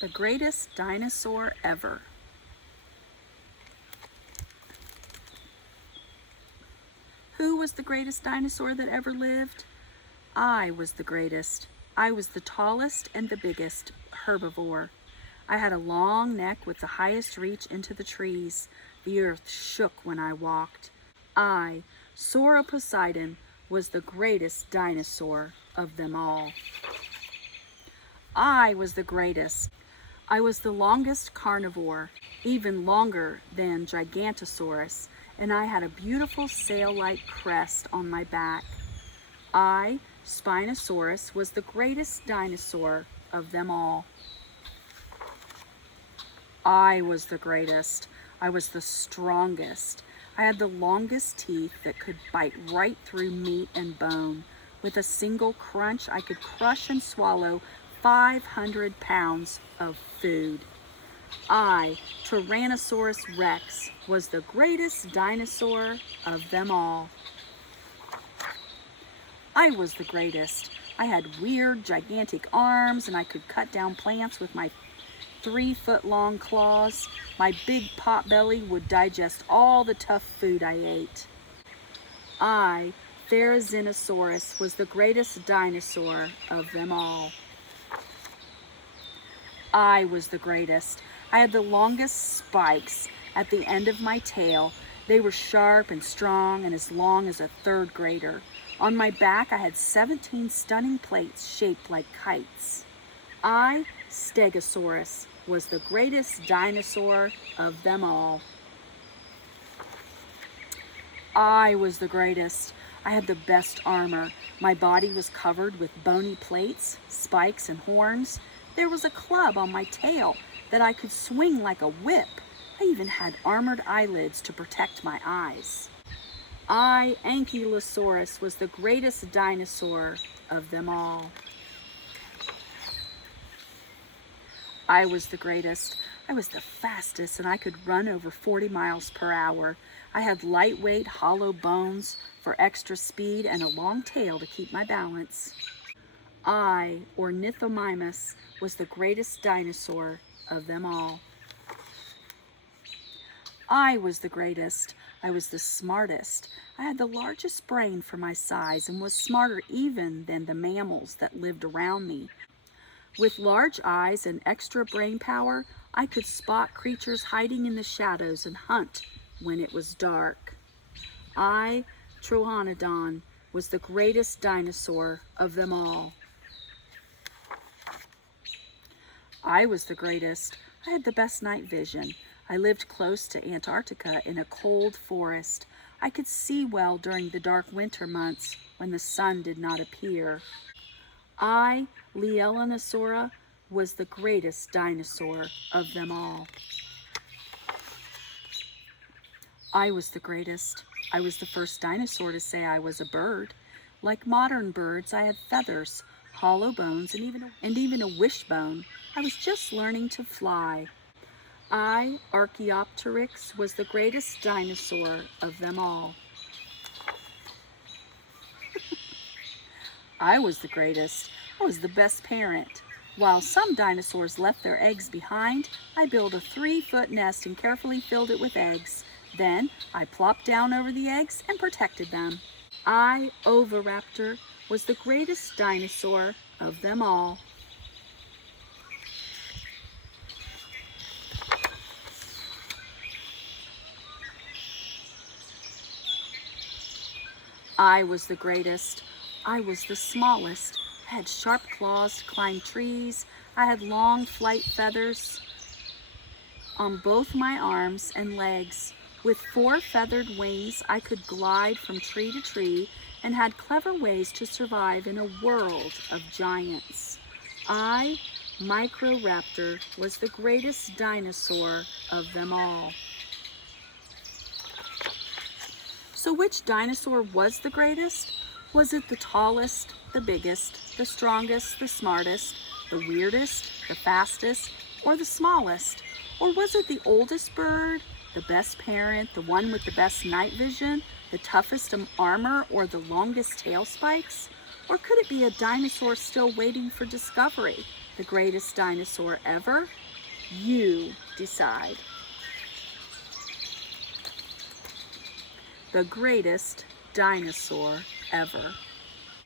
The greatest dinosaur ever. Who was the greatest dinosaur that ever lived? I was the greatest. I was the tallest and the biggest herbivore. I had a long neck with the highest reach into the trees. The earth shook when I walked. I, Sauroposeidon, was the greatest dinosaur of them all. I was the greatest. I was the longest carnivore, even longer than Gigantosaurus, and I had a beautiful sail-like crest on my back. I, Spinosaurus, was the greatest dinosaur of them all. I was the greatest. I was the strongest. I had the longest teeth that could bite right through meat and bone. With a single crunch, I could crush and swallow 500 pounds of food. I, Tyrannosaurus Rex, was the greatest dinosaur of them all. I was the greatest. I had weird, gigantic arms, and I could cut down plants with my 3-foot-long claws. My big pot belly would digest all the tough food I ate. I, Therizinosaurus, was the greatest dinosaur of them all. I was the greatest. I had the longest spikes at the end of my tail. They were sharp and strong and as long as a third grader. On my back, I had 17 stunning plates shaped like kites. I, Stegosaurus, was the greatest dinosaur of them all. I was the greatest. I had the best armor. My body was covered with bony plates, spikes, and horns. There was a club on my tail that I could swing like a whip. I even had armored eyelids to protect my eyes. I, Ankylosaurus, was the greatest dinosaur of them all. I was the greatest. I was the fastest, and I could run over 40 miles per hour. I had lightweight, hollow bones for extra speed and a long tail to keep my balance. I, Ornithomimus, was the greatest dinosaur of them all. I was the greatest. I was the smartest. I had the largest brain for my size and was smarter even than the mammals that lived around me. With large eyes and extra brain power, I could spot creatures hiding in the shadows and hunt when it was dark. I, Troanodon, was the greatest dinosaur of them all. I was the greatest. I had the best night vision. I lived close to Antarctica in a cold forest. I could see well during the dark winter months when the sun did not appear. I, Lielanosaura, was the greatest dinosaur of them all. I was the greatest. I was the first dinosaur to say I was a bird. Like modern birds, I had feathers, hollow bones, and even a wishbone. I was just learning to fly. I, Archaeopteryx, was the greatest dinosaur of them all. I was the greatest. I was the best parent. While some dinosaurs left their eggs behind, I built a 3-foot nest and carefully filled it with eggs. Then I plopped down over the eggs and protected them. I, Oviraptor, was the greatest dinosaur of them all. I was the greatest. I was the smallest. I had sharp claws to climb trees. I had long flight feathers on both my arms and legs. With 4 feathered wings, I could glide from tree to tree and had clever ways to survive in a world of giants. I, Microraptor, was the greatest dinosaur of them all. So which dinosaur was the greatest? Was it the tallest, the biggest, the strongest, the smartest, the weirdest, the fastest, or the smallest? Or was it the oldest bird, the best parent, the one with the best night vision, the toughest armor, or the longest tail spikes? Or could it be a dinosaur still waiting for discovery? The greatest dinosaur ever? You decide. The greatest dinosaur ever.